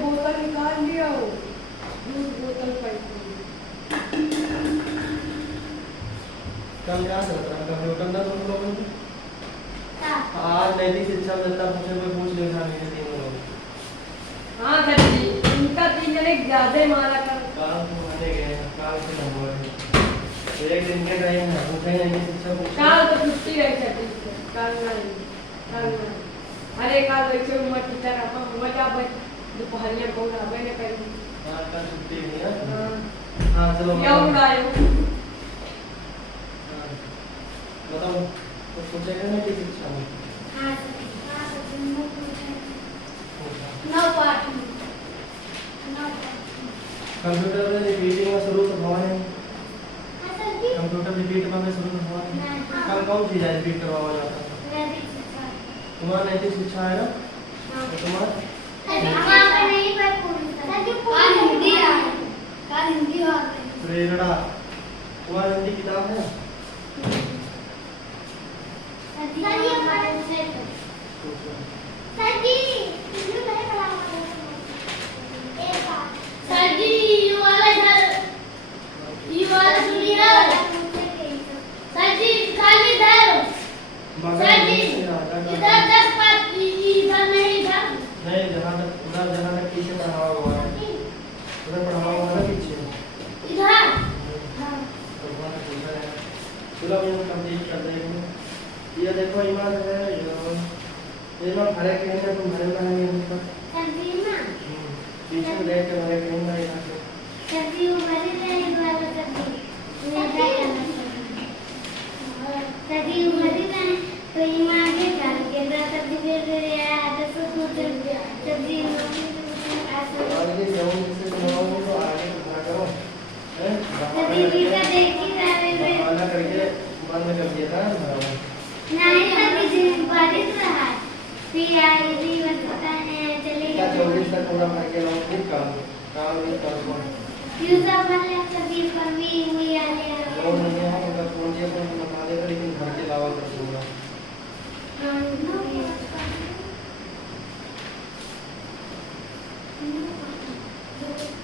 बोतल निकाल लिया हो, बोतल कल क्या चल रहा है कंप्यूटर का तुम लोगों ने आज नैतिक शिक्षा दत्ता मुझे कोई पूछ लेना मेरे तीनों लोग। हाँ सर जी, इनका 3 जने ज्यादा मारा कर काम तो माने गए काल से नंबर एक दिन के टाइम है पूछे नहीं शिक्षा पूछ काल तो छुट्टी रही सर जी, काल नहीं अरे काल वैसे उम्र टीचर अपन मजा बच दोपहर में बहुत आवे ने करी। हां कल छुट्टी नहीं है। हां चलो ये उड़ायो बताओ कुछ पूछेगा नहीं कि शिक्षा में। हां सर मैं पूछे 9 पाठ कंप्यूटर में रिपीटिंग में शुरू तो हुआ नहीं। हां सर जी कंप्यूटर रिपीट में शुरू तो हुआ नहीं। कल कौन सी है रिपीट करवाया जाता है? नैतिक शिक्षा तुम्हारा नैतिक शिक्षा है ना? तो तुम्हारा हमारा नहीं पर पूरी सर जी काल हिंदी आ काल हिंदी आ प्रेरणा तुम्हारा हिंदी किताब है? सर जी हमारे से सर जी इन्हें मेरे कलाम एक बात सर जी ये वाला सुनिए सर जी खाली इधर सर जी इधर 10 पाठ इधर नहीं इधर नहीं जहाँ तक पीछे पढ़ा हुआ है उधर पढ़ा हुआ है पीछे ये देखो ईमान है ये लोग भरे कहीं ना तुम भरे में है ये ऊपर सब्जी ना पीछे देख के भरे कहीं ना यहाँ पे सब्जी उभरी रही वाला सब्जी मेरा करना सब्जी उभरी रही तो ईमान आगे चल के सब्जी फिर यार तो सोच सब्जी आगे जाऊँ जिससे तुम्हारा तो आगे भरा करो सब्जी का देखी रहे बहाना करके बंद कर दिया था भरा नहीं सब्जी बारिश रहा फिर आई भी पता नहीं चलेगा 24 तक पूरा भर के लाऊं फिर काम नहीं कर पाऊँ यूज़र वाले सब्जी पर भी हुई आ गया वो नहीं है मतलब फोन किया तो बता देगा लेकिन भर के लावा कर दूंगा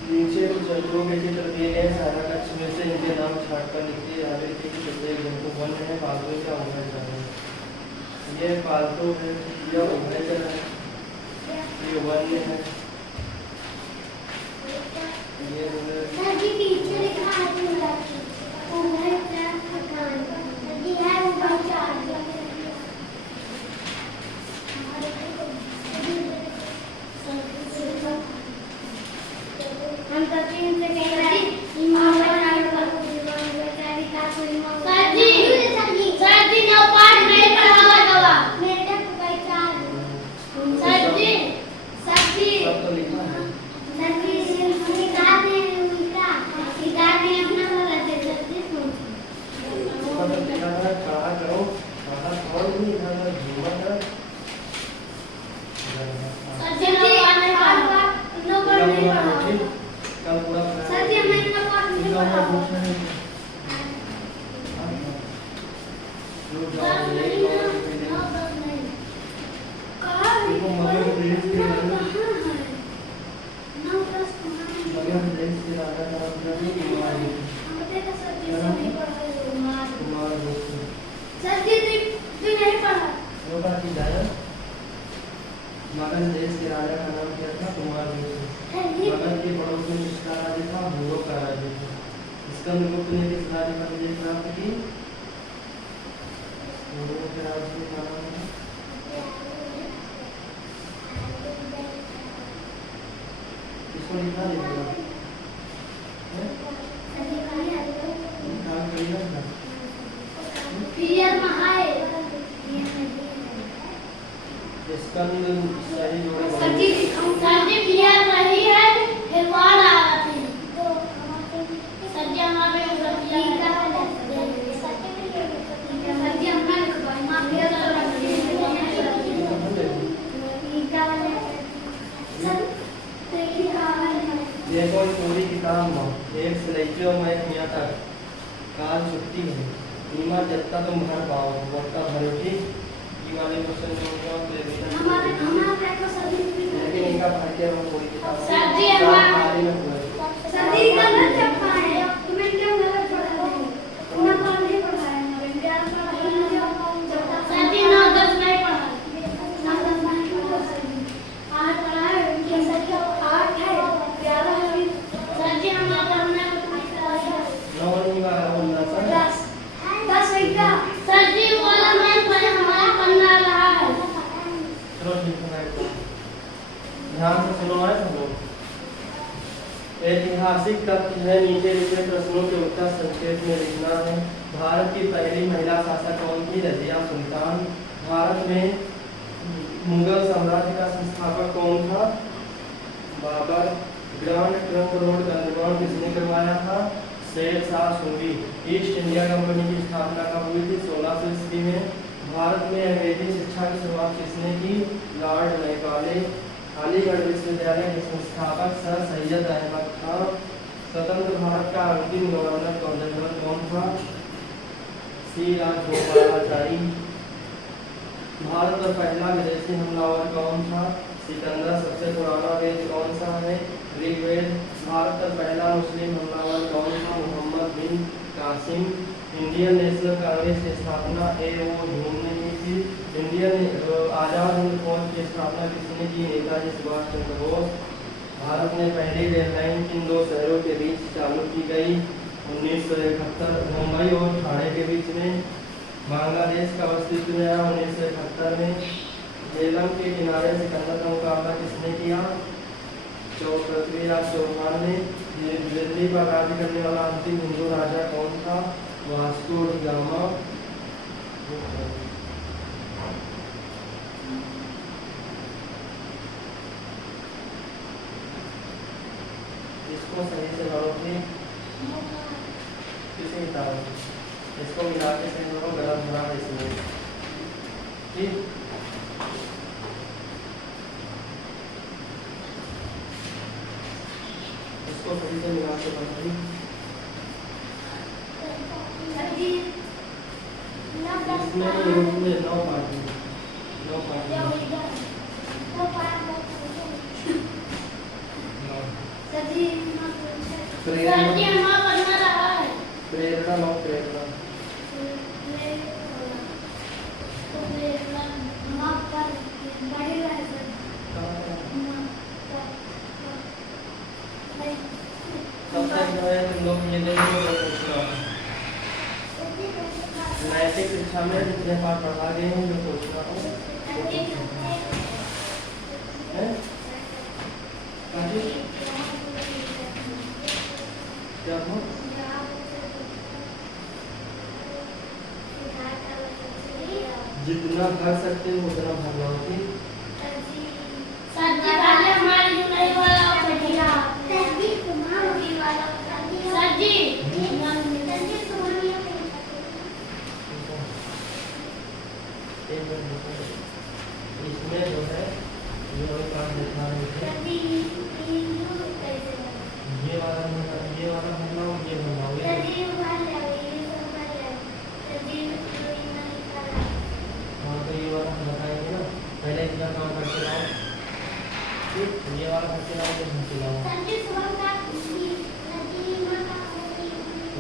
नीचे कुछ जो के चित्र दिए गए हैं सारा कच्छ में से इनके नाम छाट कर लिखते हैं आगे देखिए प्रत्येक जंतु वन है पालतू क्या उभय चल है ये पालतू है या उभय चल है ये वन है ये सब्जी पीछे लिखा है उधर क्या मकान सब्जी है ऊपर चार हम तो तीन से कह रहे हैं इमाम बना कर बेचारी का कोई सब्जी सब्जी ने पाठ नहीं पढ़ावा दवा मेरे को कोई चार सब्जी सब्जी सब तो लिखा है सब्जी किताब ने उनका किताब ने अपना बोला थे सब्जी सुन सब लिखा है कहा करो कहा और भी इधर झूमा है सब्जी नो पर नहीं पढ़ा कल पूरा सब्जी हमें नो पर नहीं पढ़ा मगध देश के राजा का नाम क्या था कुमार मगध के पड़ोस में जिसका राज्य था भूरो का राज्य था स्कंदगुप्त ने किस राज्य का विजय प्राप्त की भूरो के राज्य का नाम है इसको लिखा देगा क्लियर महाए स्कंद सही जोड़े सब्जी क्लियर रही है फिर बाढ़ आ रही है सब्जी हमारे सब्जी हमारे माफिया देखो पूरी किताब में एक से लेके मैं यहाँ तक काल छुट्टी है ईमा जत्ता तुम भर पाओ वक्ता भरो ठीक ये वाले क्वेश्चन जो होगा तो हमारे को सब्जी लेकिन इनका भर के हम पूरी किताब सब्जी हमारा खाली में पूरा सब्जी का गलत चप्पा है तुम्हें क्यों गलत पढ़ा है उन्हें कौन नहीं पढ़ाया हमारे प्यार पढ़ा सब्जी 9-10 नहीं पढ़ा 9-10 नहीं पढ़ा सब्जी 8 पढ़ा है उनके सब्जी 8 है 11 है सब्जी हमारा पढ़ना नौ नहीं वाला बोलना सर 10 है सब्जी वाला मैं पढ़ा हमारा पढ़ना रहा है चलो ठीक है ध्यान से सुनो है सब लोग ऐतिहासिक तथ्य है नीचे लिखे प्रश्नों के उत्तर संक्षेप में लिखना है भारत की पहली महिला शासक कौन थी रजिया सुल्तान भारत में मुगल साम्राज्य का संस्थापक कौन था बाबर ग्रांड ट्रंक रोड का निर्माण किसने करवाया था Sher Shah Suri east India company की स्थापना कब हुई थी 1600 ईस्वी में भारत में अंग्रेजी शिक्षा की शुरुआत किसने की लॉर्ड मैकाले अलीगढ़ विश्वविद्यालय के संस्थापक सर सैयद अहमद खान स्वतंत्र भारत का अंतिम गवर्नर कौन था सी राजगोपालाचारी भारत का पहला विदेशी हमलावर कौन था सिकंदर सबसे पुराना वेद कौन सा है ऋग्वेद भारत का पहला मुस्लिम हमलावर कौन था मोहम्मद बिन कासिम इंडियन नेशनल कांग्रेस की स्थापना A.O. ह्यूम ने की थी इंडियन आजाद हिंद फौज की स्थापना किसने की नेताजी सुभाष चंद्र बोस भारत में पहली रेललाइन किन दो शहरों के बीच चालू की गई 1971 मुंबई और ठाणे के बीच में बांग्लादेश का अस्तित्व में आया 1971 में। झेलम के किनारे सिकंदर का मुकाबला किसने किया? पृथ्वीराज चौहान ने। दिल्ली पर राज्य करने वाला अंतिम हिंदू राजा कौन था? Vasco D gamma. इसको सही से करोगे किसे बताओ? इसको मिला के सही करो, गलत भरा है इसमें। ठीक, इसको सही से मिला के बनाओ। इसमें यूरोप में 9 पार्टी प्रेरणा 9 प्रेरणा। तब तक जो है तुम लोग ये नहीं पूछना। नैतिक शिक्षा में जितने पाठ पढ़ा गए हैं जो पूछना हो क्या हो? जितना भर सकते हो उतना भरना होती। इसमें जो है ये वाला पार्ट लिखना है, ये वाला भरना, ये भरना हाँ, तो ये वाला हम बताएंगे ना। पहले इतना काम करके लाओ, ठीक, ये वाला करके लाओ, ये करके लाओ।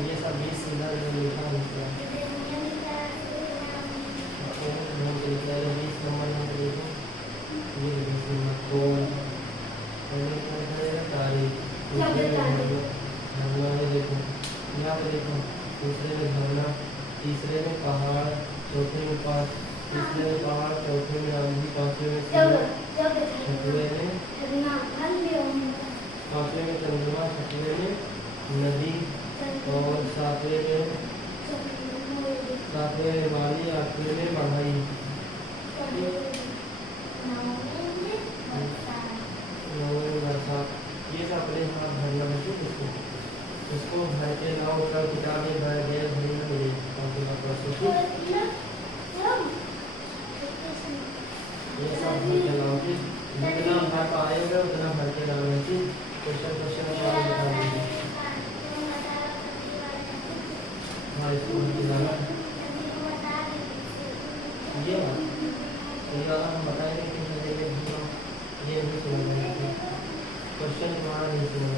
ये सब 20 सीधा जो लिखा है इसमें 20 नंबर में देखो, ये 20 नंबर कौन पहले क्या करेगा? तारीख। झरना में देखो, यहाँ पे देखो, दूसरे में झरना, तीसरे में पहाड़, चौथे में पास, तीसरे में पहाड़, चौथे में आंधी, पांचवे में छठवें में चंद्रमा, छठवें में नदी और सातवें में वाली, आठवें में बढ़ाई, बरसात। ये सब अपने हाथ भरना है। इसको भर के लाओ, कल किताबें भर गए भरी न मिली ये सब भर के लाओ। जितना भर पाएगा उतना भर के लाना है। क्वेश्चन बता दीजिए। हाँ, इसको भर के लाना ये वाला हम बताएंगे कि ये नहीं सुना क्वेश्चन तुम्हारा नहीं सुना।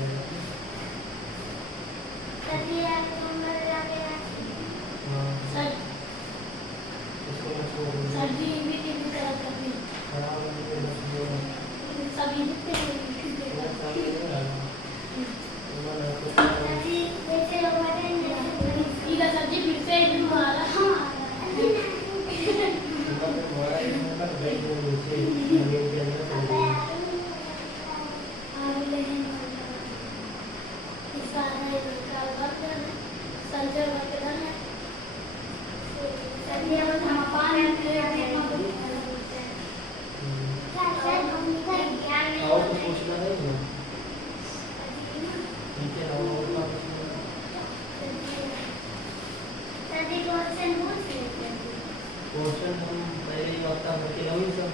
क्वेश्चन हम पहले ही वार्ता करके लाऊंगी सब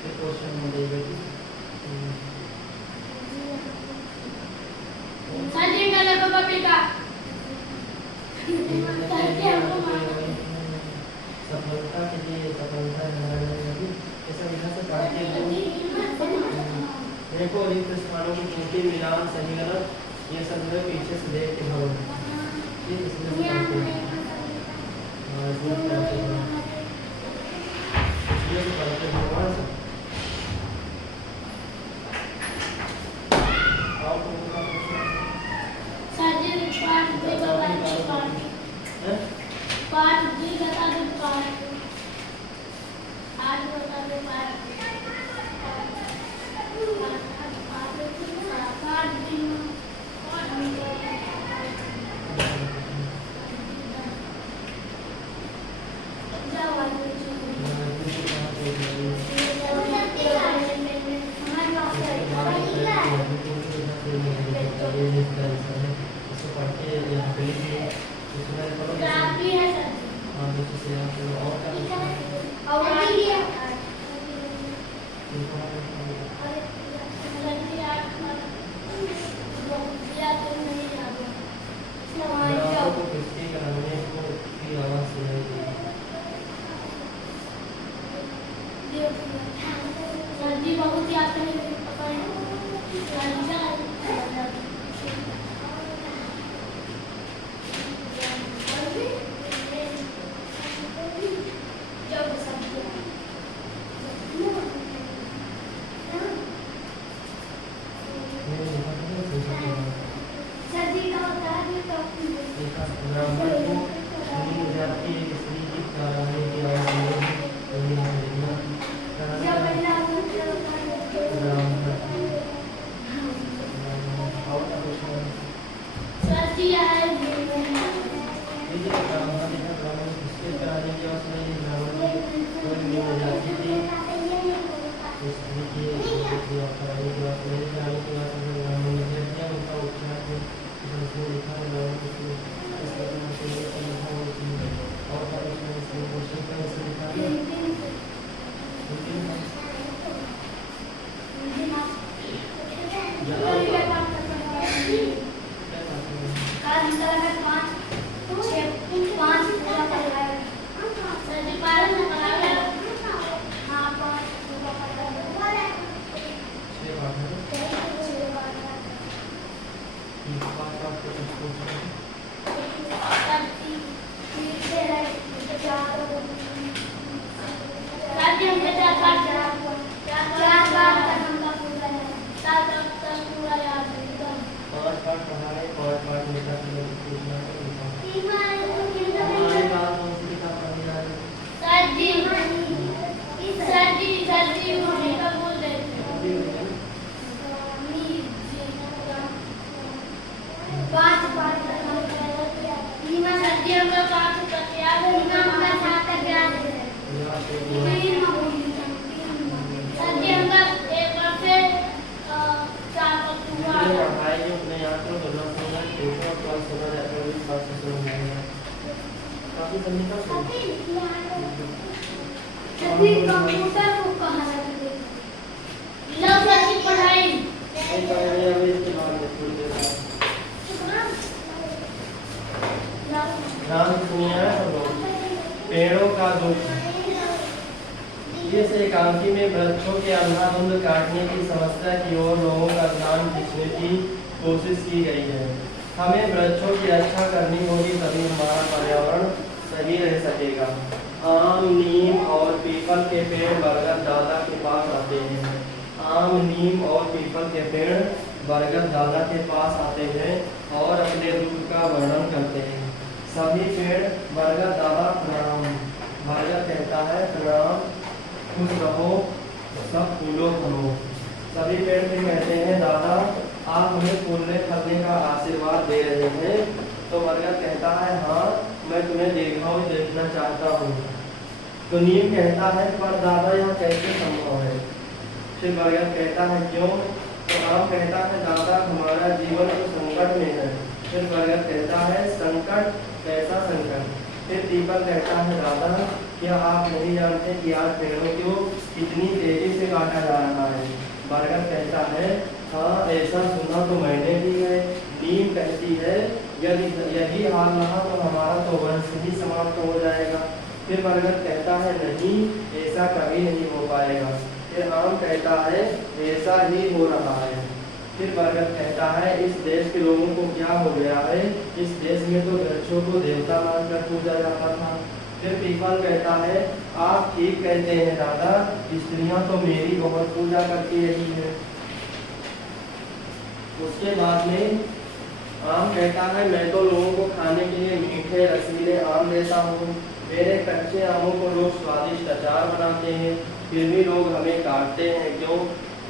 फिर क्वेश्चन हम देंगे। सफलता के लिए सफलता ऐसा यहाँ से काट के देखो रिक्त स्थानों की पूर्ति मिलान सही गलत ये सब जो है पीछे से देख के भरो। ठीक, इसमें पाठ 2 बता दो। कंप्यूटर को कहाँ रखते हैं? लव की पढ़ाई पेड़ों का दुख। इस एकांकी में वृक्षों के अंधाधुंध काटने की समस्या की ओर लोगों का ध्यान खींचने की कोशिश की गई है। हमें वृक्षों की रक्षा करनी होगी, तभी हमारा पर्यावरण सही रह सकेगा। आम, नीम और पीपल के पेड़ बरगद दादा के पास आते हैं। आम, नीम और पीपल के पेड़ बरगद दादा के पास आते हैं और अपने दुख का वर्णन करते हैं। सभी पेड़ बरगद दादा प्रणाम। बरगद कहता है प्रणाम, खुश रहो, सब फूलो फलो। सभी पेड़ भी कहते हैं दादा आप हमें फूलने फलने का आशीर्वाद दे रहे हैं। तो बरगद कहता है हाँ, मैं तुम्हें दीर्घायु देखना चाहता हूँ। तो नीम कहता है पर दादा यह कैसे संभव है। फिर बरगद कहता है क्यों। तो आम कहता है दादा हमारा जीवन तो संकट में है। फिर बरगद कहता है संकट, कैसा संकट। फिर पीपल कहता है दादा क्या आप नहीं जानते कि आज पेड़ों को कितनी तेजी से काटा जा रहा है। बरगद कहता है हाँ, ऐसा सुना तो मैंने भी है। नीम कहती है यदि हाल रहा तो हमारा तो वंश ही समाप्त हो जाएगा। फिर बरगद कहता है नहीं, ऐसा कभी नहीं हो पाएगा। फिर आम कहता है ऐसा ही हो रहा है। फिर बरगद कहता है इस देश के लोगों को क्या हो गया है, इस देश में तो वृक्षों को देवता मानकर पूजा जाता था। फिर पीपल कहता है आप ठीक कहते हैं दादा, स्त्रियां तो मेरी बहुत पूजा करती रही है। उसके बाद में आम कहता है मैं तो लोगों को खाने के लिए मीठे रसीले आम देता हूँ। मेरे कच्चे आमों को लोग स्वादिष्ट अचार बनाते हैं, फिर भी लोग हमें काटते हैं क्यों।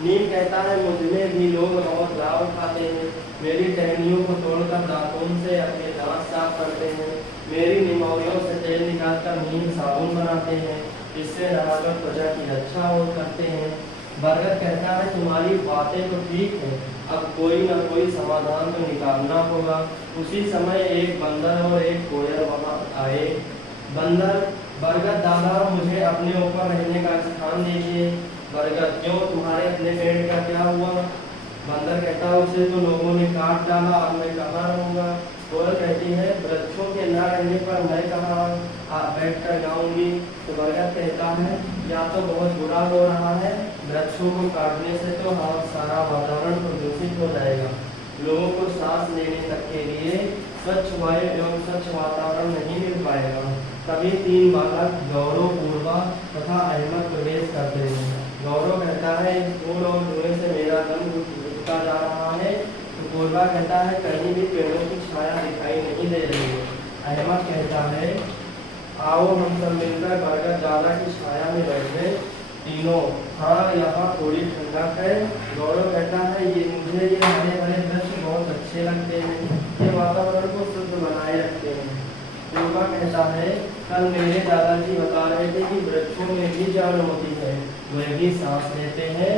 नीम कहता है मुझमें भी लोग बहुत लाभ उठाते हैं। मेरी टहनियों को तोड़कर दातुन से अपने दांत साफ करते हैं। मेरी निमौलियों से तेल निकालकर नीम साबुन बनाते हैं, इससे नहाकर त्वचा की रक्षा और करते हैं। बरगद कहता है तुम्हारी बातें तो ठीक है, अब कोई न कोई समाधान तो निकालना होगा। उसी समय एक बंदर और एक कोयल वहां आए। बंदर बरगद दादा मुझे अपने ऊपर रहने का स्थान दीजिए। बरगद क्यों, तुम्हारे अपने पेड़ का क्या हुआ। बंदर कहता उसे तो लोगों ने काट डाला, अब मैं कहाँ रहूँगा। कोयल कहती है वृक्षों के न रहने पर मैं कहाँ बैठ कर गाऊंगी। तो बरगद कहता है या तो बहुत बुरा हो रहा है, वृक्षों को काटने से तो सारा वातावरण प्रदूषित हो जाएगा। लोगों को सांस लेने तक के लिए स्वच्छ वायु एवं स्वच्छ वातावरण नहीं मिल पाएगा। तभी तीन बालक गौरव, पूर्वा तथा अहमद प्रवेश करते हैं। गौरव कहता है इस धूल और धुएं से मेरा दम घुटता जा रहा है। तो पूर्वा कहता है कहीं भी पेड़ों की छाया दिखाई नहीं दे रही है। अहमद कहता है आओ हम सब मिलकर बरगद दादा की छाया में बैठे। तीनों हाँ, यहाँ थोड़ी ठंडक है। गौरव कहता है मुझे ये हरे भरे वृक्ष बहुत अच्छे लगते हैं, ये वातावरण को शुद्ध बनाए रखते हैं। पूर्वा कहता है कल मेरे दादाजी बता रहे थे कि वृक्षों में भी जान होती है, वे भी सांस लेते हैं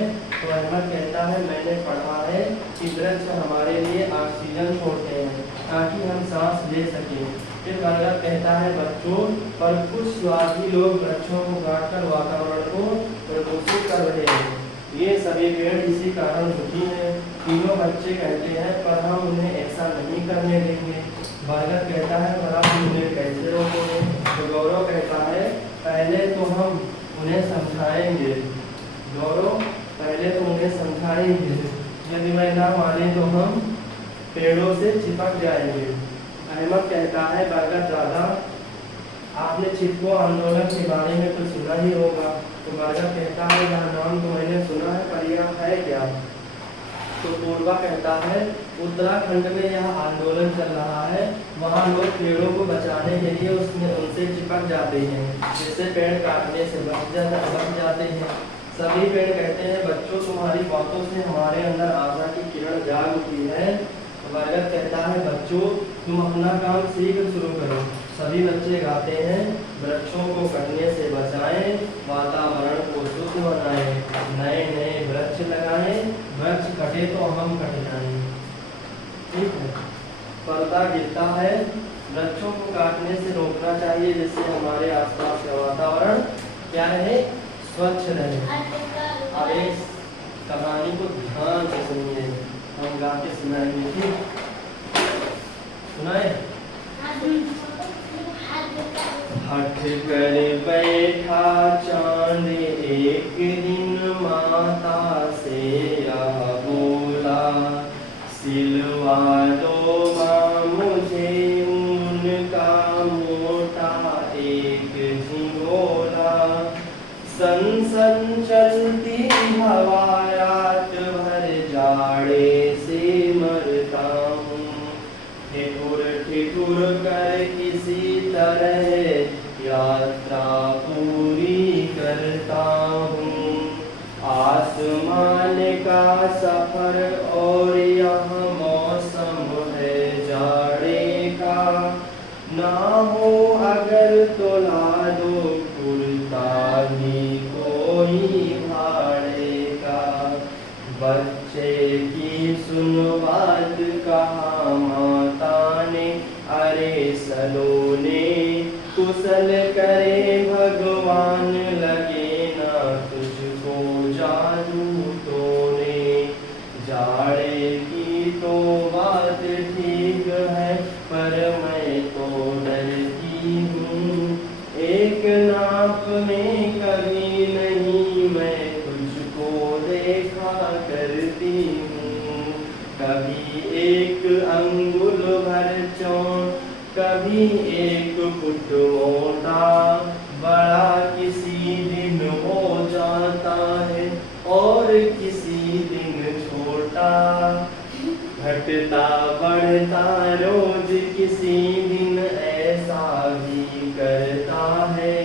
कहता है मैंने पढ़ा है कि वृक्ष हमारे लिए ऑक्सीजन छोड़ते हैं ताकि हम सांस ले सकें। फिर बर्गर कहता है बच्चों, पर कुछ स्वार्थी लोग वृक्षों को काटकर वातावरण को प्रदूषित कर रहे हैं। ये सभी पेड़ इसी कारण दुखी हैं। तीनों बच्चे कहते हैं पर हम उन्हें ऐसा नहीं करने देंगे। बर्गर कहता है पर आप उन्हें कैसे रोकोगे? तो गौरव कहता है पहले तो हम उन्हें समझाएंगे। गौरव पहले तो उन्हें समझाएंगे, यदि मैं ना माने तो हम पेड़ों से चिपक जाएंगे। अहमद कहता है बर्गर दादा, आपने चिपको आंदोलन के बारे में कुछ सुना ही होगा। तो बर्गर कहता है यह नाम तो मैंने सुना है पर यह है क्या? तो पूर्वा कहता है उत्तराखंड में यह आंदोलन चल रहा है, वहाँ लोग पेड़ों को बचाने के लिए उनसे चिपक जाते हैं, जिससे पेड़ काटने से बच जाते हैं। सभी पेड़ कहते हैं बच्चों, तुम्हारी बातों से हमारे अंदर आशा की किरण जाग उठी है। बर्गर कहता है बच्चों, तुम अपना काम शीघ्र शुरू करो। सभी बच्चे गाते हैं वृक्षों को कटने से बचाएं, वातावरण को शुद्ध बनाएं, नए नए वृक्ष लगाएं, वृक्ष कटे तो हम कट जाएं। ठीक है। पर्दा गिरता है, वृक्षों को काटने से रोकना चाहिए जिससे हमारे आसपास का वातावरण क्या रहे, स्वच्छ रहे। अब इस कहानी को ध्यान से सुनिए, हम गा के सुनाएंगे। ठीक सुनाए। हठ कर बैठा चांद एक दिन माता से यह बोला, सिलवा दो माँ मुझे उनका मोटा एक झिंगोला। सन सन चलती हवा रात भर जाड़े से मरता हूँ, ठिठुर ठिठुर कर किसी तरह यात्रा पूरी करता हूँ। आसमान का सफर और यह मौसम है जाड़े का, ना हो अगर तो ला दो कुर्ता ही कोई भाड़े का। बच्चे की सुन बात कहा माता ने, अरे सलोने कुशल करे भगवान लगे ना तुझको जादू टोने। जाड़े की तो बात ठीक है पर मैं तो डरती हूँ, एक नाप में कभी नहीं मैं तुझको देखा करती हूँ। कभी एक अंगुल भर चौड़, कभी एक फुट मोटा, बड़ा किसी दिन हो जाता है और किसी दिन छोटा। घटता बढ़ता रोज किसी दिन ऐसा भी करता है,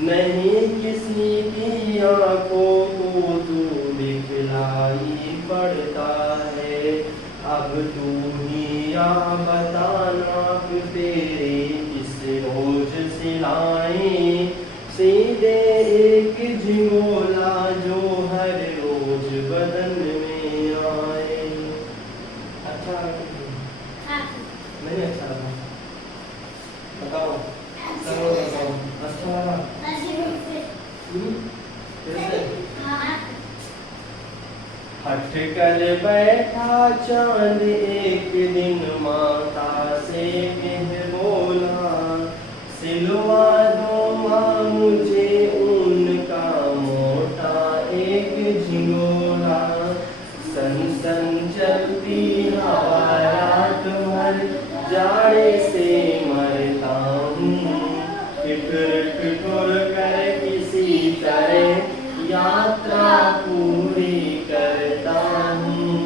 नहीं किसी की आंखों को तू दिखलाई पड़ता है। अब तू ही या बताना तेरे किस रोज सिलाएं, सीधे एक झिंगोला जो हर रोज बदन में आए। अच्छा नहीं अच्छा लगा? बताओ बताओ अच्छा लगा? कैसे? हठ कर बैठा चांद एक दिन माता से कह बोला, सिलवा दो माँ मुझे उनका मोटा एक झिंगोला। सन सन चलती हवा रात भर जाड़े से मरता हूँ, ठिठुर ठिठुर कर किसी तरह यात्रा पूरी करता हूँ।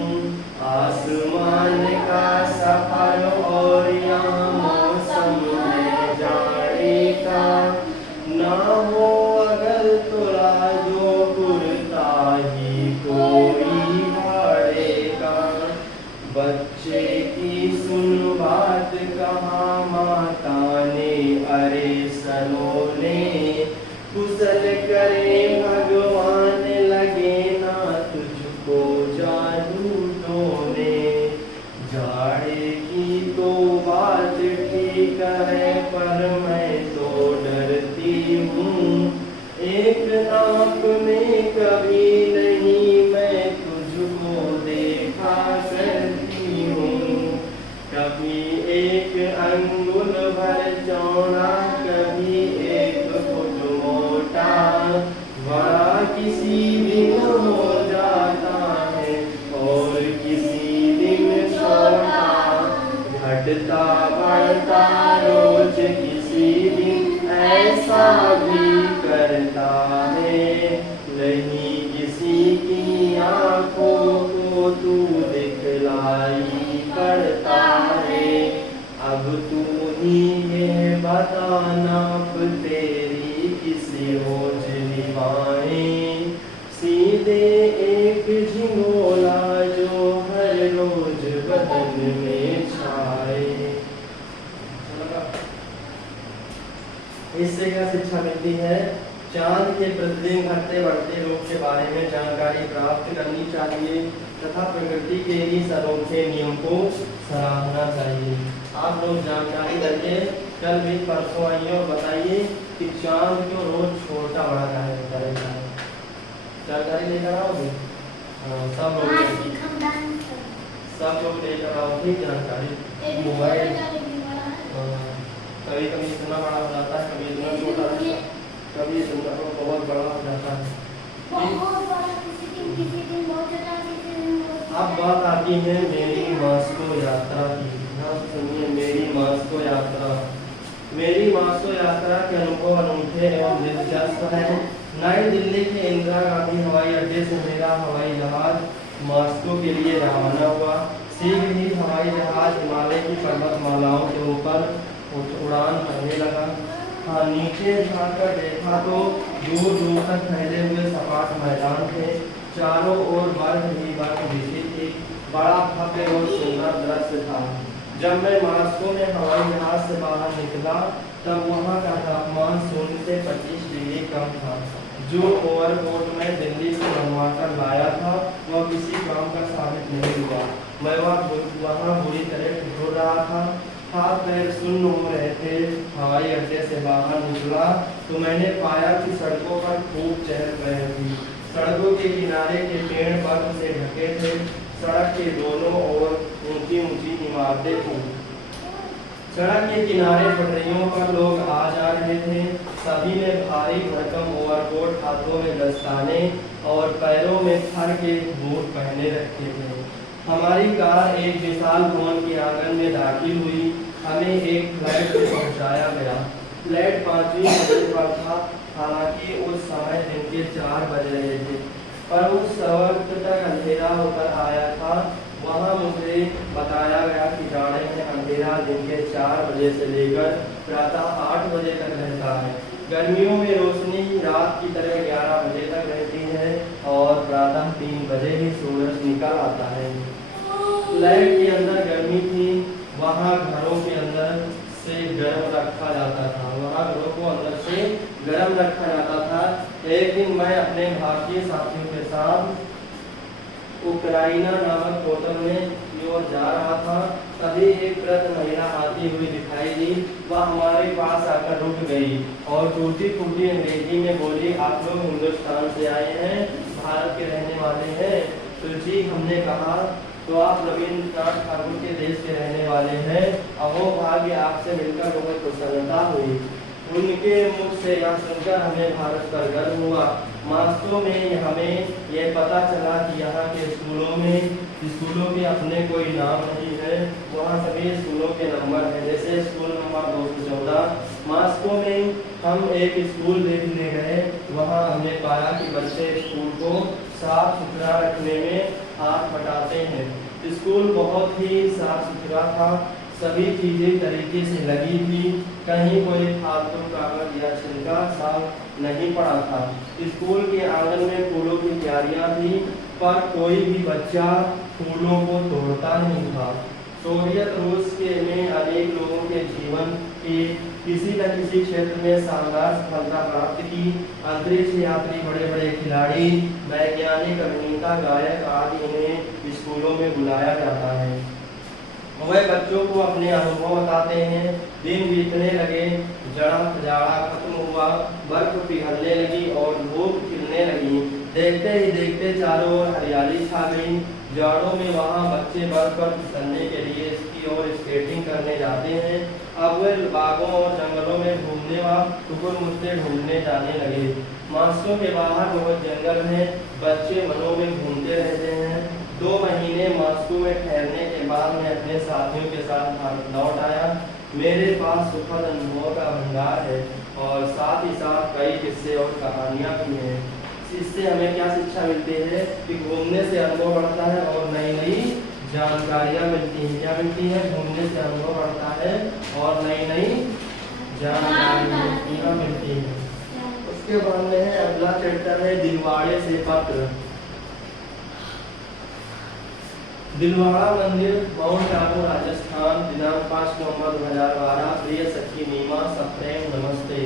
आसमान का सफर और यहाँ मौसम है जाड़े का, ना हो अगर तो राजो कुर्ता ही कोई भाड़े का। बच्चे की सुन बात कहा माता ने, अरे सलोने कुशल करे भगवान लगे ना तुझको जा पर मैं तो डरती हूँ। एक नाप में कभी नहीं मैं तुझको देखा करती हूँ। कभी एक अंगुल भर चौड़ा, कभी एक फुट मोटा, बड़ा किसी दिन हो जाता है और किसी दिन छोटा। घटता बढ़ता रोज किसी दिन ऐसा भी करता है। नहीं किसी की आंखों को तू दिखलाई पड़ता है। अब तू ही ये बताना तेरी किसी रोज निभाएं। सीधे एक झिंगोला जो हर रोज बदन में छाए। इससे क्या शिक्षा मिलती है? चांद के प्रतिदिन घटते बढ़ते रूप के बारे में जानकारी प्राप्त करनी चाहिए तथा प्रकृति के इस अनोखे नियम को सराहना चाहिए। आप लोग जानकारी करके कल भी परसों आइए और बताइए कि चांद को रोज छोटा बड़ा करेगा। जानकारी लेकर आओगे? सब लोग लेकर आओ, ठीक जानकारी। मोबाइल कभी कभी इतना बड़ा हो जाता है, कभी इतना छोटा रहता है, कभी इतना बहुत बड़ा हो जाता है। अब बात आती है मेरी मास्को यात्रा की। हाँ सुनिए, मेरी मास्को यात्रा। मेरी मास्को यात्रा के अनुभव अनूठे एवं दिलचस्प है। नई दिल्ली के इंदिरा गांधी हवाई अड्डे से मेरा हवाई जहाज मास्को के लिए रवाना हुआ। शीघ्र ही हवाई जहाज हिमालय की पर्वतमालाओं के ऊपर उड़ान भरने लगा। हाँ, नीचे झांककर देखा तो दूर दूर तक फैले हुए सपाट मैदान थे। चारों ओर बर्फ ही बर्फ बिछी थी। बड़ा भव्य और सुंदर दृश्य था। जब मैं मास्को में हवाई जहाज से बाहर निकला तब वहाँ का तापमान 0 से 25 डिग्री कम था। जो ओवरकोट मैं दिल्ली से मंगवा कर लाया था वह किसी काम का साबित नहीं हुआ। मैं वहाँ बुरी तरह ठिठुर रहा था। हाथ पैर सुन्न हो रहे थे। हवाई अड्डे से बाहर निकला तो मैंने पाया कि सड़कों पर खूब चहल पहल थी। सड़कों के किनारे के पेड़ बर्फ से ढके थे। सड़क के दोनों ओर ऊंची ऊंची इमारतें थीं। सड़क के किनारे पटरियों पर लोग आ जा रहे थे। सभी ने भारी भरकम ओवरकोट, हाथों में दस्ताने और पैरों में फर के बूट पहने रखे थे। हमारी कार एक विशाल भवन के आंगन में दाखिल हुई। हमें एक फ्लैट से पहुंचाया गया। फ्लैट 5वीं मंजिल पर था। हालांकि उस समय दिन के 4 बज रहे थे, पर उस वक्त तक अंधेरा होकर आया था। वहाँ मुझे बताया गया कि जाड़े में अंधेरा दिन के 4 बजे से लेकर प्रातः 8 बजे तक रहता है। गर्मियों में रोशनी रात की तरह 11 बजे तक रहती है और प्रातः 3 बजे ही सूरज निकल आता है। फ्लैट के अंदर गर्मी थी। वहाँ घरों के अंदर से गर्म रखा जाता था। वहाँ घरों को अंदर से गर्म रखा जाता था। एक दिन मैं अपने भारतीय साथियों के साथ उक्राइना नामक होटल में की ओर जा रहा था। तभी एक वृद्ध महिला आती हुई दिखाई दी। वह हमारे पास आकर रुक गई और टूटी फूटी अंग्रेजी में बोली, आप लोग हिंदुस्तान से आए हैं, भारत के रहने वाले हैं? तो जी, हमने कहा, तो आप रविंद्रनाथ ठाकुर के देश के रहने वाले हैं। अहो भाग्य, आपसे मिलकर मुझे प्रसन्नता हुई। उनके मुख से यह सुनकर हमें भारत पर गर्व हुआ। मास्को में हमें यह पता चला कि यहाँ के स्कूलों के अपने कोई नाम नहीं है। वहाँ सभी स्कूलों के नंबर हैं। जैसे स्कूल नंबर 214। मास्को में हम एक स्कूल देखने गए। वहाँ हमने पाया कि बच्चे स्कूल को साफ सुथरा रखने में हाथ बटाते हैं। स्कूल बहुत ही साफ सुथरा था। सभी चीजें तरीके से लगी थी। कहीं कोई फालतू कागज या छिलका साफ नहीं पड़ा था। स्कूल के आंगन में फूलों की क्यारियां थी, पर कोई भी बच्चा फूलों को तोड़ता नहीं था। सोवियत रूस में अनेक लोगों के जीवन के किसी न किसी क्षेत्र में शानदार सफलता प्राप्त की। अंतरिक्ष यात्री, बड़े बड़े खिलाड़ी, वैज्ञानिक, अभिनेता, गायक आदि इन्हें स्कूलों में बुलाया जाता है। वह बच्चों को अपने अनुभव बताते हैं। दिन बीतने लगे, जाड़ा खत्म हुआ, बर्फ पिघलने लगी और धूप खिलने लगी। देखते ही देखते चारों ओर हरियाली छा गई। जाड़ों में वहाँ बच्चे बर्फ पर फिसलने के लिए इसकी ओर स्केटिंग करने जाते हैं। अब वे बागों और जंगलों में घूमने व टुकुर मुट्टे ढूंढने जाने लगे। मास्को के बाहर बहुत जंगल है, बच्चे वनों में घूमते रहते हैं। 2 महीने मास्को में ठहरने के बाद मैं अपने साथियों के साथ भारत लौट आया। मेरे पास सुखद अनुभवों का भंडार है और साथ ही साथ कई किस्से और कहानियाँ भी हैं। इससे हमें क्या शिक्षा मिलती है कि घूमने से अनुभव बढ़ता है और नई नई जानकारियाँ मिलती हैं। क्या मिलती है? घूमने से अनुभव बढ़ता है और नई नई जानकारियाँ मिलती हैं। उसके बाद में है अगला चैप्टर है दिलवाड़े से पत्र। दिलवाड़ा मंदिर, माउंट आबू, राजस्थान, दिनांक 5 नवंबर 2012। प्रिय सखी नीमा, सप्रेम नमस्ते।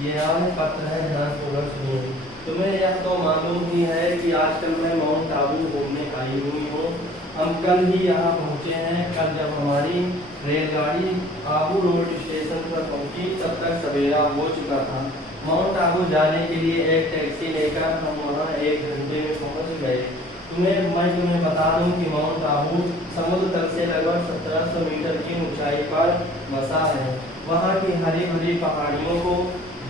ये पत्र है, ध्यानपूर्वक सुनिए। तुम्हें यह तो मालूम ही है कि आजकल मैं माउंट आबू घूमने आई हुई हूँ। हम कल ही यहाँ पहुँचे हैं। कल जब हमारी रेलगाड़ी आबू रोड स्टेशन पर पहुँची तब तक सवेरा हो चुका था। माउंट आबू जाने के लिए एक टैक्सी लेकर हम वहाँ 1 घंटे में पहुँच गए। मैं तुम्हें बता दूं कि माउंट आबू समुद्र तल से लगभग 1700 मीटर की ऊंचाई पर बसा है। वहाँ की हरी भरी पहाड़ियों को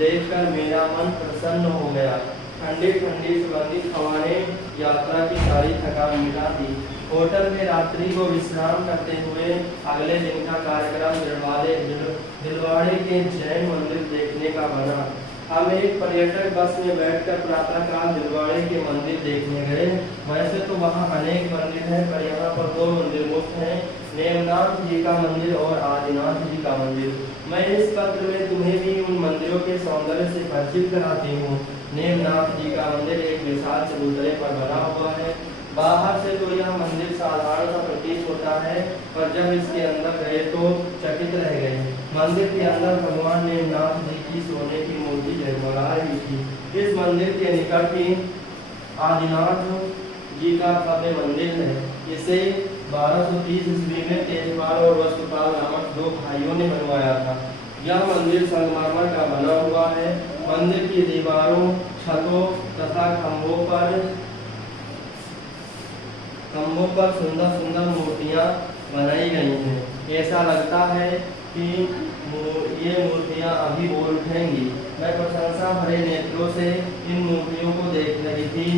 देखकर मेरा मन प्रसन्न हो गया। ठंडी ठंडी सुगंधित हवाएं यात्रा की सारी थकान मिटा दी। होटल में रात्रि को विश्राम करते हुए अगले दिन का कार्यक्रम दिलवाड़े के जैन मंदिर देखने का बना। हम एक पर्यटक बस में बैठकर प्रातःकाल दिलवाड़े के मंदिर देखने गए। वैसे तो वहाँ अनेक मंदिर हैं, पर यहाँ पर 2 मंदिर मुख्य हैं, नेमनाथ जी का मंदिर और आदिनाथ जी का मंदिर। मैं इस पत्र में तुम्हें भी उन मंदिरों के सौंदर्य से परिचित कराती हूँ। नेमनाथ जी का मंदिर एक विशाल चबूतरे पर बना हुआ है। बाहर से तो यह मंदिर साधारण सा प्रतीत होता है, पर जब इसके अंदर गए तो चकित रह गए। मंदिर के अंदर भगवान नेमनाथ जी की सोने की मूर्ति जगमगा रही थी। इस मंदिर के निकट ही आदिनाथ जी का भव्य मंदिर है। इसे 1230 ईस्वी में तेजपाल और वस्तुपाल नामक 2 भाइयों ने बनवाया था। यह मंदिर संगमरमर का बना हुआ है। मंदिर की दीवारों, छतों तथा खंभों पर सुंदर सुंदर मूर्तियाँ बनाई गई हैं। ऐसा लगता है कि ये मूर्तियाँ अभी बोल उठेंगी। मैं प्रशंसा भरे नेत्रों से इन मूर्तियों को देख रही थी।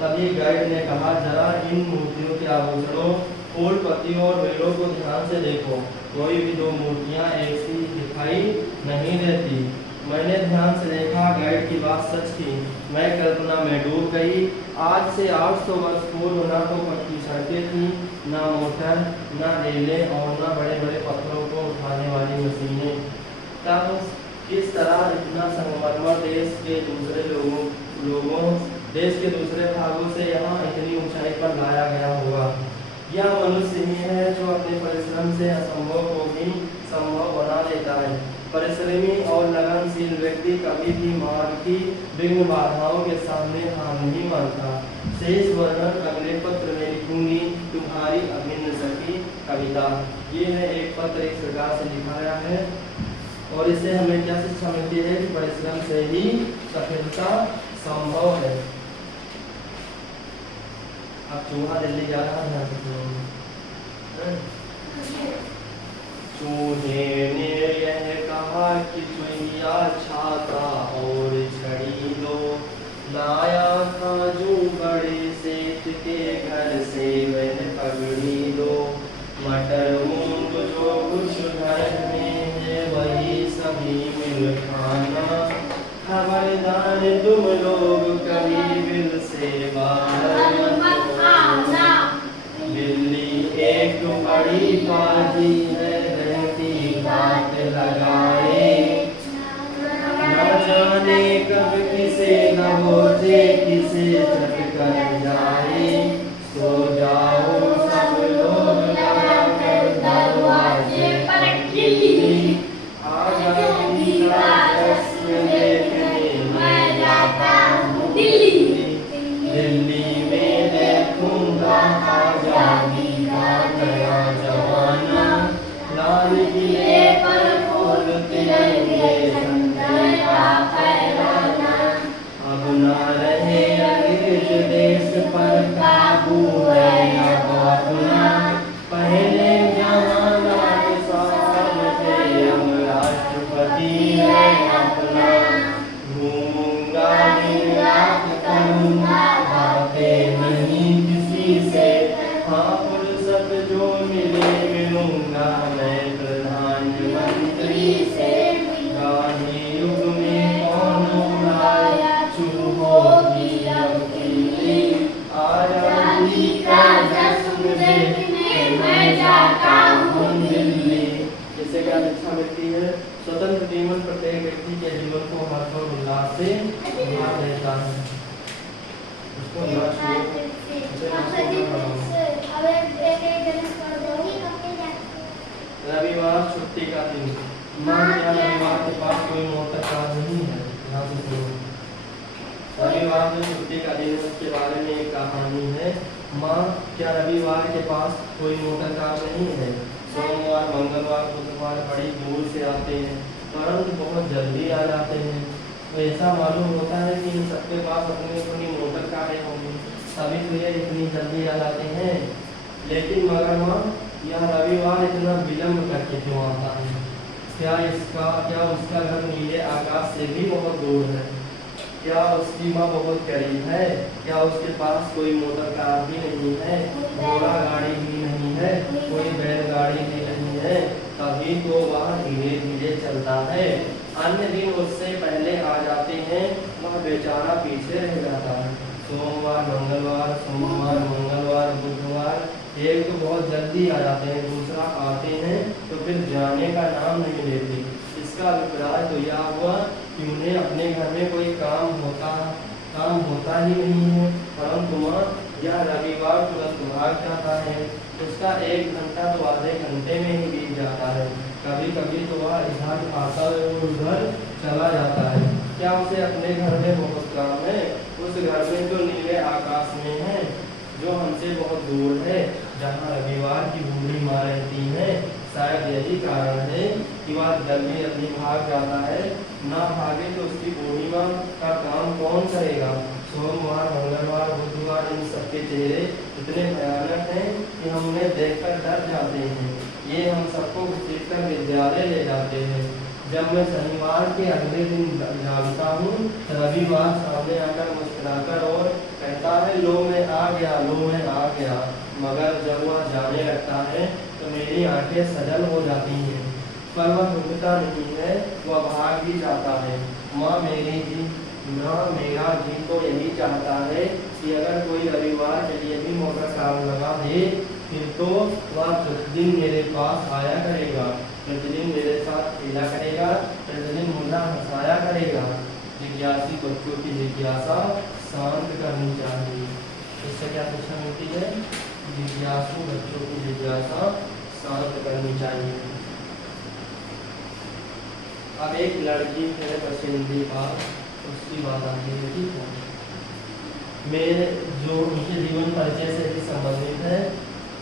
तभी गाइड ने कहा, जरा इन मूर्तियों के आभूषणों, फूल पत्तियों और वेलों को ध्यान से देखो। कोई भी 2 मूर्तियाँ ऐसी दिखाई नहीं देती। मैंने ध्यान से देखा, गाइड की बात सच थी। मैं कल्पना में डूब गई। आज से 800 वर्ष पूर्व ना तो पक्की सड़कें थी, ना मोटर, ना रेलें और ना बड़े बड़े पत्थरों को उठाने वाली मशीनें। तब किस तरह इतना संगमरमर देश के दूसरे भागों से यहाँ इतनी ऊंचाई पर लाया गया होगा। यह मनुष्य ही है जो अपने परिश्रम से असंभव को भी संभव बना लेता है। परिश्रमी और लगनशील व्यक्ति कभी भी मार्ग की विघ्न बाधाओं के सामने हार नहीं मानता। शेष वर्णन अगले पत्र में लिखूंगी। तुम्हारी अभिन्न सखी कविता। ये है एक पत्र इस प्रकार से लिखाया है और इससे हमें क्या शिक्षा मिलती है कि परिश्रम से ही सफलता संभव है। अब चूहा दिल्ली जा रहा है। चूहे ने यह कहा कि चुहिया छाता और छड़ी दो, लाया था जो बड़े सेठ के घर से वह पगड़ी दो। मटर मूंग जो कुछ घर में है वही सभी मिल खाना, खबरदार तुम लोग कभी बिल से बाहर मत आना। दिल्ली एक बड़ी बाजी है, बात लगाए, न जाने कब किसे न होते किसे चट कर जाए। सो जाओ सब लोग लगाकर दरवाजे पर किल्ली, आजादी का जश्न देखने मैं जाता हूँ दिल्ली। दिल्ली में देखूंगा आजादी का नया जमाना, किले पर फूल तिरंगे झंडा फहराना। अब ना रहे अंग्रेज देश पर काबू है अब अपना, पहले जमाना के शासन थे अब राष्ट्रपति है अपना। घूमूंगा दिन रात करूंगा बातें नहीं किसी से, हाँ फुर्सत जो मिले मिलूंगा मैं प्रधानमंत्री से। गांधी युग में कौन आया चूहों की अब खिली, आजादी का जश्न देखने मैं जाता हूँ दिल्ली। इससे क्या शिक्षा मिलती है? स्वतंत्र जीवन प्रत्येक व्यक्ति के जीवन को हर्ष और उल्लास से भर देता है। उसको ना छोड़ो, उसे ना छोड़ो। रविवार छुट्टी का दिन। माँ क्या रविवार के पास कोई मोटर कार नहीं है? यहाँ से सुनो। रविवार जो छुट्टी का दिन है उसके बारे में एक कहानी है। माँ क्या रविवार के पास कोई मोटर कार नहीं है? सोमवार मंगलवार बुधवार बड़ी दूर से आते हैं परंतु बहुत जल्दी आ जाते हैं। तो ऐसा मालूम होता है कि इन सबके पास अपनी अपनी मोटर कारें होंगी, तभी तो ये इतनी जल्दी आ जाते हैं। लेकिन मगर माँ यह रविवार इतना विलम्ब करके क्यों आता है? क्या उसका घर नीले आकाश से भी बहुत दूर है? क्या उसकी माँ बहुत करीब है? क्या उसके पास कोई मोटर कार भी नहीं है, घोड़ा गाड़ी भी नहीं है, कोई बैलगाड़ी भी नहीं है, तभी तो वह धीरे धीरे चलता है। अन्य दिन उससे पहले आ जाते हैं, वह बेचारा पीछे रह जाता है। सोमवार मंगलवार बुधवार एक तो बहुत जल्दी आ जाते हैं, दूसरा आते हैं तो फिर जाने का नाम नहीं लेते। इसका अभिप्राय तो यह हुआ कि उन्हें अपने घर में कोई काम होता ही नहीं है। परंतु माँ यह रविवार तुरंत भाग जाता है, उसका 1 घंटा तो आधे घंटे में ही बीत जाता है। कभी कभी तो वह इधर आता है और उधर चला जाता है। क्या उसे अपने घर में बहुत काम है? उस घर में जो नीले आकाश में है, जो हमसे बहुत दूर है, जहाँ रविवार की बूढ़ी माँ रहती है। शायद यही कारण है कि वह जल्दी जल्दी भाग जाता है। ना भागे तो उसकी बूढ़ी माँ का काम कौन करेगा? सोमवार मंगलवार बुधवार इन सबके चेहरे इतने भयानक हैं कि हम उन्हें देखकर डर जाते हैं। ये हम सबको घसीटकर विद्यालय ले जाते हैं। जब मैं शनिवार के अगले दिन जागता हूँ, रविवार सामने आकर मुस्कुराकर और कहता है लो मैं आ गया। मगर जब वह जाने लगता है तो मेरी आंखें सजल हो जाती हैं, पर वह रुकता नहीं है, वह भाग भी जाता है। माँ मेरा जी तो यही चाहता है कि अगर कोई रविवार के लिए भी मोटर कार लगा दे, फिर तो वह प्रतिदिन मेरे पास आया करेगा, प्रतिदिन मेरे साथ खेला करेगा, प्रतिदिन मुझे हंसाया करेगा। जिज्ञासी बच्चों की जिज्ञासा शांत करनी चाहिए। इससे क्या शिक्षा मिलती है? जिज्ञासु बच्चों की जिज्ञासा शांत करनी चाहिए। अब एक लड़की है पसंदी बात, उसकी बात आती है। ठीक है, मेरे जो उनके जीवन परिचय से भी संबंधित है।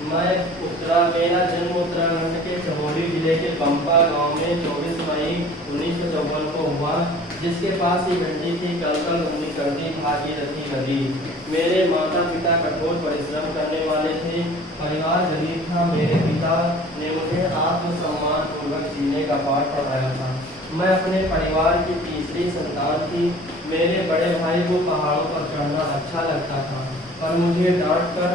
मेरा जन्म उत्तराखंड के चमोली जिले के पंपा गांव में 24 मई 1954 को हुआ, जिसके पास ही घंटी थी कल करती भागीरथी नदी। मेरे माता पिता कठोर परिश्रम करने वाले थे, परिवार गरीब था। मेरे पिता ने मुझे आत्मसम्मान पूर्वक जीने का पाठ पढ़ाया था। मैं अपने परिवार की तीसरी संतान थी। मेरे बड़े भाई को पहाड़ों पर चढ़ना अच्छा लगता था, पर मुझे डांट कर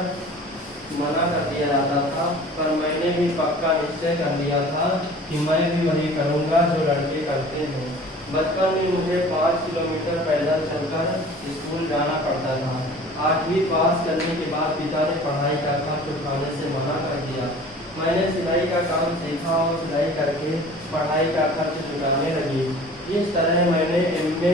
मना कर दिया जाता था। पर मैंने भी पक्का निश्चय कर लिया था कि मैं भी वही करूँगा जो लड़के करते हैं। बचपन में मुझे 5 किलोमीटर पैदल चलकर स्कूल जाना पड़ता था। 8वीं पास करने के बाद पिता ने पढ़ाई का खर्च उठाने से मना कर दिया। मैंने सिलाई का काम सीखा और सिलाई करके पढ़ाई का खर्च चुकाने लगी। इस तरह मैंने MA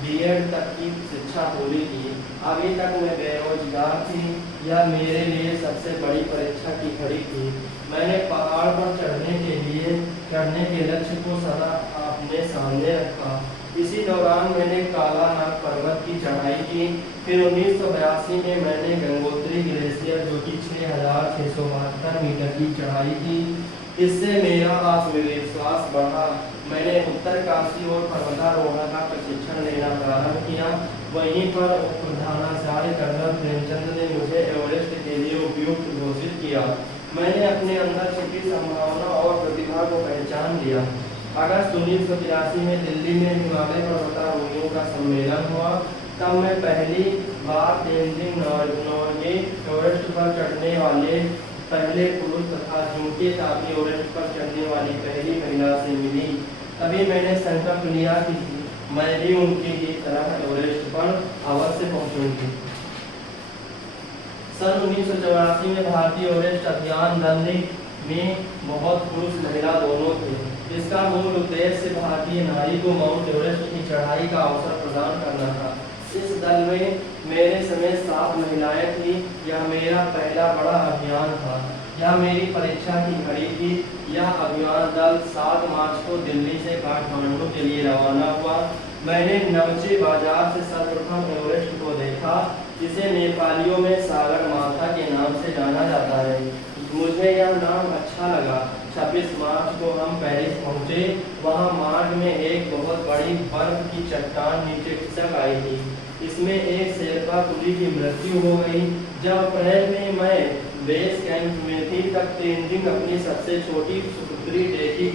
B.Ed तक की शिक्षा पूरी की। अभी तक मैं बेरोजगार थी। यह मेरे लिए सबसे बड़ी परीक्षा की घड़ी थी। मैंने पहाड़ पर चढ़ने के लक्ष्य को सदा अपने सामने रखा। इसी दौरान मैंने काला नाग पर्वत की चढ़ाई की। फिर 1982 में मैंने गंगोत्री ग्लेशियर जो कि 6,672 मीटर की चढ़ाई की। इससे मेरा आत्मविश्वास बढ़ा। मैंने उत्तर काशी और पर्वतारोहण का प्रशिक्षण लेना प्रारंभ किया। वहीं पर प्रधानाचार्य कर्नल प्रेमचंद ने मुझे एवरेस्ट के लिए उपयुक्त घोषित किया। मैंने अपने अंदर छिपी संभावना और प्रतिभा को पहचान लिया। अगस्त 1983 में दिल्ली में हिमालय पर्वतारोहियों का सम्मेलन हुआ। तब मैं पहली बार तेंजिंग नोर्गे एवरेस्ट पर चढ़ने वाले पहले पुरुष तथा झुमके तापी एवरेस्ट पर चढ़ने वाली पहली महिला से मिली। तभी मैंने संकल्प लिया कि मैं भी उनकी ही तरह एवरेस्ट पर अवश्य पहुंचूंगी। सन 1984 में भारतीय एवरेस्ट अभियान दल में बहुत पुरुष महिला दोनों थे। इसका मूल उद्देश्य भारतीय नारी को माउंट एवरेस्ट की चढ़ाई का अवसर प्रदान करना था। इस दल में मेरे समेत 7 महिलाएं थीं। यह मेरा पहला बड़ा अभियान था। यह मेरी परीक्षा की घड़ी थी। यह अभियान दल 7 मार्च को दिल्ली से काठमांडू के लिए रवाना हुआ। मैंने नवचे बाजार से सर्वप्रथम एवरेस्ट को देखा, जिसे नेपालियों में सागर माथा के नाम से जाना जाता है। मुझे यह नाम अच्छा लगा। 26 मार्च को हम पेरिस पहुंचे। वहां मार्ग में एक बहुत बड़ी बर्फ की चट्टान नीचे खिसक आई थी। इसमें एक शेरपा कुली की मृत्यु हो गई। जब अप्रैल में मैं बेस कैंप में थी, तब तेंजिंग अपनी सबसे छोटी सुपुत्री डेकी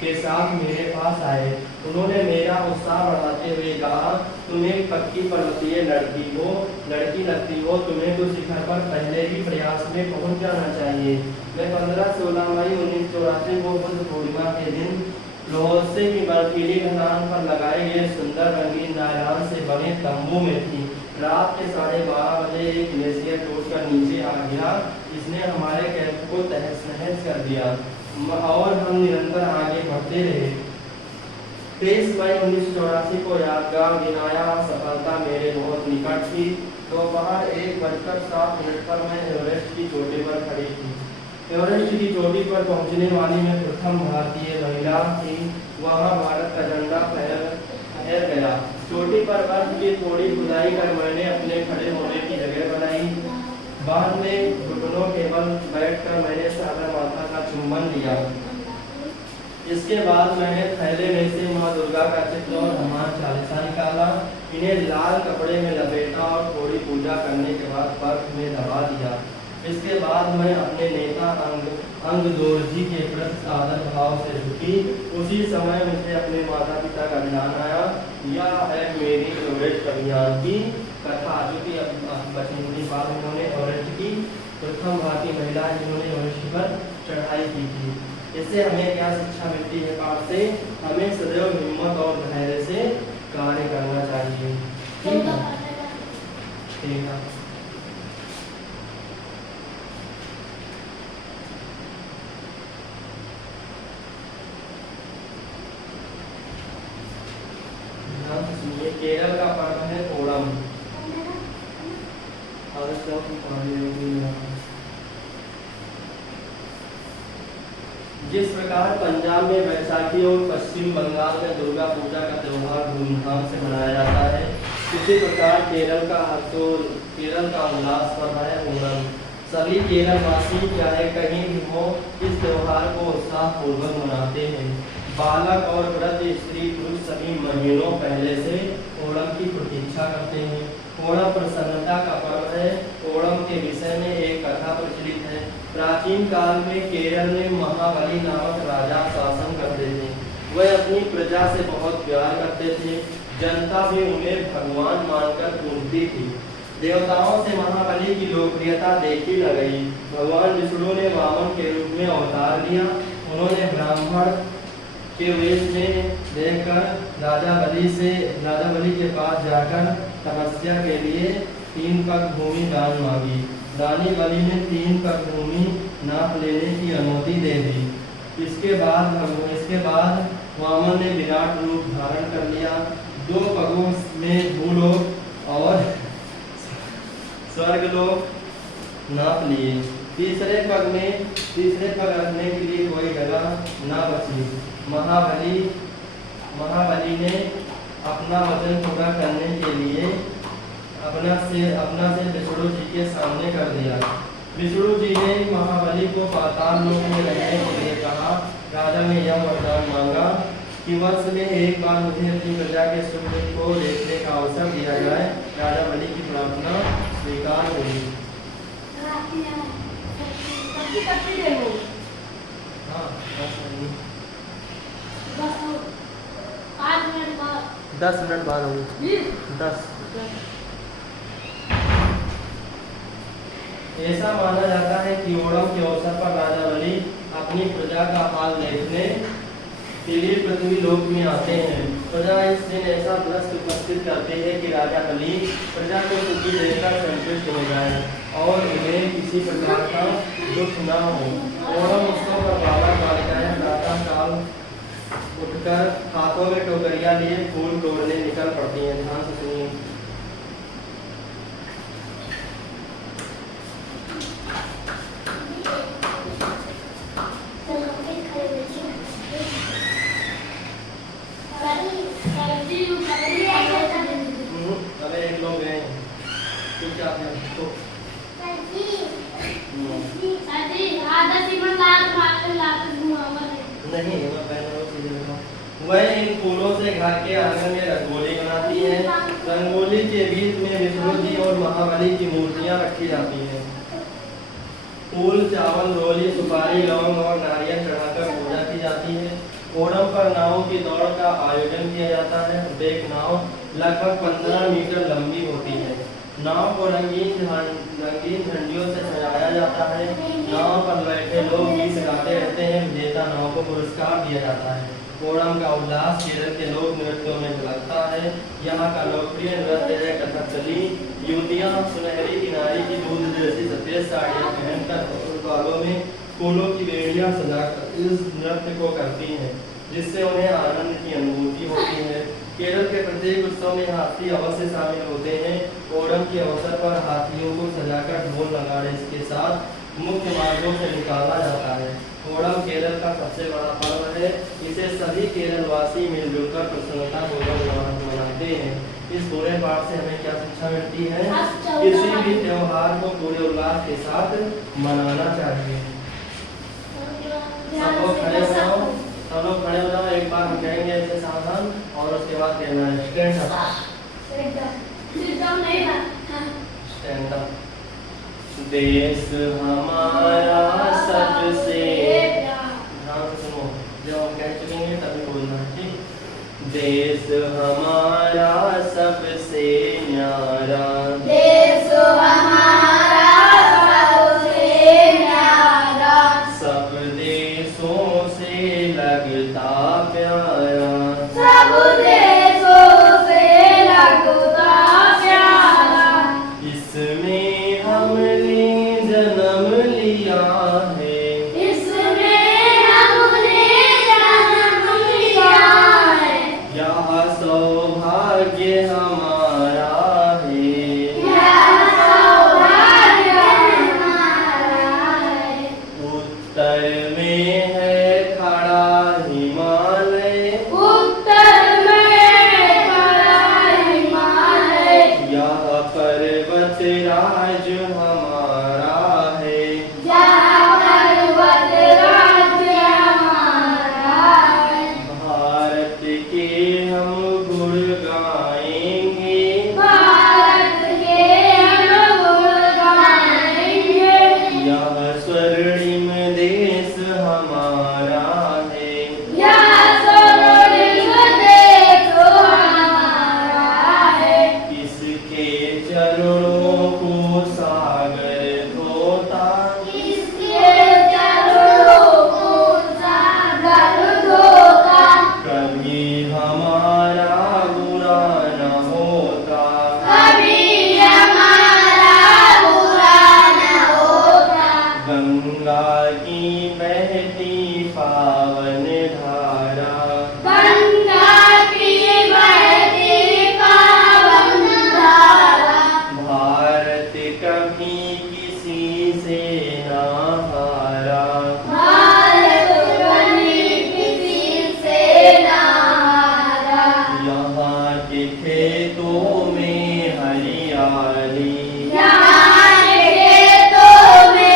के साथ मेरे पास आए। उन्होंने मेरा उत्साह बढ़ाते हुए कहा, तुम एक पक्की पर्वतीय लड़की लगती हो। तुम्हें तो शिखर पर पहले ही प्रयास में पहुंच जाना चाहिए। मैं 15-16 मई 1984 को बुद्ध पूर्णिमा के दिन लोहसे की बर्फीली ढलान पर लगाए गए सुंदर रंगीन नायलॉन से बने तंबू में थी। रात के 12:30 बजे एक ग्लेशियर टूटकर नीचे आ गिरा। इसने हमारे कैंप को तहस नहस कर दिया और हम निरंतर आगे बढ़ते रहे। 23 मई 1984 को यादगार दिन आया। सफलता मेरे बहुत निकट थी। दोपहर 1:07 पर मैं एवरेस्ट की चोटी पर खड़ी थी। एवरेस्ट की चोटी पर पहुंचने वाली मैं प्रथम भारतीय महिला थी। वहां भारत का झंडा फहर गया। चोटी पर बर्फ की थोड़ी खुदाई कर मैंने अपने खड़े होने की जगह बनाई। बाद में घुटनों के बल बैठकर मैंने सागर माता का चुम्बन लिया। इसके बाद मैंने थैले में से माँ दुर्गा का चित्र और हनुमान चालीसा निकाला। इन्हें लाल कपड़े में लपेटा और थोड़ी पूजा करने के बाद बर्फ में दबा दिया। इसके बाद मैं अपने नेता अंगदोरजी के प्रति आदर भाव से झुकी। उसी समय मुझे अपने माता पिता का ध्यान आया। यह है मेरी एवरेस्ट अभियान की कथा, जो कि बचपन बाद उन्होंने एवरेस्ट की प्रथम भारतीय महिला जिन्होंने एवरेस्ट पर चढ़ाई की थी। इससे हमें क्या शिक्षा मिलती है? पाठ से हमें सदैव हिम्मत और धैर्य से कार्य करना चाहिए। ठीक है। केरल का पर्व है ओणम। जिस प्रकार पंजाब में बैसाखी और पश्चिम बंगाल में दुर्गा पूजा का त्योहार धूमधाम से मनाया जाता है, इसी प्रकार केरल का उल्लास पर्व है ओणम। सभी केरलवासी चाहे कहीं भी हो, इस त्योहार को उत्साहपूर्वक मनाते हैं। बालक और वृद्ध स्त्री पुरुष सभी महीनों पहले से ओणम की प्रतीक्षा करते हैं। ओणम प्रसन्नता का पर्व है। ओणम के विषय में एक कथा प्रचलित है। प्राचीन काल में केरल में महाबली नामक राजा शासन करते थे। वह अपनी प्रजा से बहुत प्यार करते थे। जनता भी उन्हें भगवान मानकर पूजती थी। देवताओं से महाबली की लोकप्रियता देखी न गई। भगवान विष्णु ने वामन के रूप में अवतार लिया। उन्होंने ब्राह्मण के वेश में देखकर राजा बलि के पास जाकर तपस्या के लिए 3 पग भूमि दान मांगी। रानी बलि ने 3 पग भूमि नाप लेने की अनुमति दे दी। इसके बाद वामन ने विराट रूप धारण कर लिया। 2 पगों में भूलोक और स्वर्गलोक नाप लिए। तीसरे पग रखने के लिए कोई जगह न बची। महाबली ने अपना वचन पूरा करने के लिए अपना सिर विष्णु जी के सामने कर दिया। विष्णु जी ने महाबली को पाताल लोक में रहने के लिए कहा। राजा ने यह वरदान मांगा कि वर्ष में एक बार मुझे अपनी प्रजा के सुख को देखने का अवसर दिया जाए। राजा बलि की प्रार्थना स्वीकार हुई। कब देखो हाँ, बस 5 मिनट बाद 10 मिनट बाद होगी। 10 ऐसा माना जाता है कि ओणम के अवसर पर राजा बलि अपनी प्रजा का हाल देखने के लिए पृथ्वी लोक में आते हैं। प्रजा इस दिन ऐसा दृश्य उपस्थित करते हैं कि राजा बलि प्रजा को सुखी देखकर संतुष्ट हो जाए और उन्हें किसी प्रकार का दुख न हो। ओणम उत्सव का बालक बालिकाएं प्रातः काल उठकर हाथों में टोकरियां लिए फूल तोड़ने निकल पड़ती हैं। ध्यान से सुनिए। अरे एक लोग गए तो क्या तो नहीं मैं पहले चीजें बताऊं। वह इन फूलों से घर के आंगन में रंगोली बनाती है। रंगोली के बीच में विष्णु जी और महाबली की मूर्तियां रखी जाती हैं। फूल, चावल, रोली, सुपारी, लौंग और नारियल चढ़ाकर पूजा की जाती है। ओणम पर नावों की दौड़ का आयोजन किया जाता है। एक नाव लगभग 15 मीटर लंबी होती है। नाव को रंगीन झंडियों से सजाया जाता है। नाव पर बैठे लोग गीत गाते रहते हैं। विजेता नाव को पुरस्कार दिया जाता है। ओणम का उल्लास केरल के लोक नृत्यों में झलकता है। यहाँ का लोकप्रिय नृत्य है कथकली। युवतियाँ सुनहरी किनारी की दूध जैसी सफेद साड़ियाँ पहनकर बालों में फूलों की बेड़ियाँ सजाकर इस नृत्य को करती हैं, जिससे उन्हें आनंद की अनुभूति होती है। केरल के प्रत्येक उत्सव में हाथी अवश्य शामिल होते हैं। ओणम के अवसर पर हाथियों को सजाकर ढोल नगाड़े के साथ मुख्य मार्गों से निकाला जाता है। ओणम केरल का सबसे बड़ा पर्व है। इसे सभी केरलवासी मिलजुल कर प्रसन्नता पूर्वक मनाते हैं। इस पूरे पाठ से हमें क्या शिक्षा मिलती है? किसी भी त्योहार को पूरे उल्लास के साथ मनाना चाहिए। सब लोग खड़े हो जाओ, सब लोग खड़े हो जाओ। एक बार हम कहेंगे ऐसे सावधान और उसके बाद कहना है स्टैंड अप। देश हमारा सबसे, ध्यान से सुनो, जब हम कह चुकेंगे तभी बोलना है, ठीक? देश हमारा सबसे न्यारा, देश हमारा सबसे न्यारा, सब देशों से लगता प्यारा, सब देशों से लगता प्यारा, इसमें हमने जन्म लिया है, इसमें हमने जन्म लिया है, यह सौभाग्य हमारा है, यह सौभाग्य हमारा है। उत्तर में है खड़ा हिमालय, उत्तर में खड़ा हिमालय, यह पर्वत राज हमारा है, यह पर्वत राज्य हमारा है। भारत के हम गुण गाएंगे, भारत के हम गुण गाएंगे, यह स्वर्णिम देश हमारा है, यह स्वर्णिम देश हमारा है। इसके चरणों को सागर धोता, इसके चरणों को सागर धोता, कभी हमारा बुरा न होता, कभी हमारा बुरा न होता। गंगा की बहती पावन धारा, गंगा की बहती पावन धारा, भारत कभी किसी से ना हारा, भारत कभी किसी से ना हारा। यहाँ के खेतों में हरियाली, यहाँ के खेतों में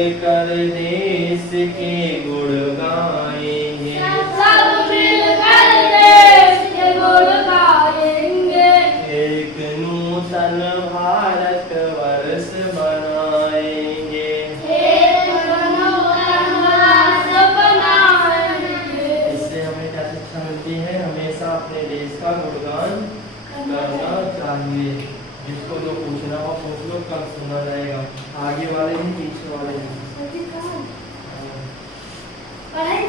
मिलकर देश के गुण गाएंगे। सब मिलकर देश के गुण गाएंगे। एक नूतन भारत वर्ष बनाएंगे। एक नूतन भारत बनाएंगे। इससे हमें क्या शिक्षा मिलती है? हमेशा अपने देश का गुणगान करना चाहिए। जिसको जो पूछना हो पूछ लो, कल सुना जाएगा। आगे वाले नहीं, पीछे वाले नहीं। पढ़ाई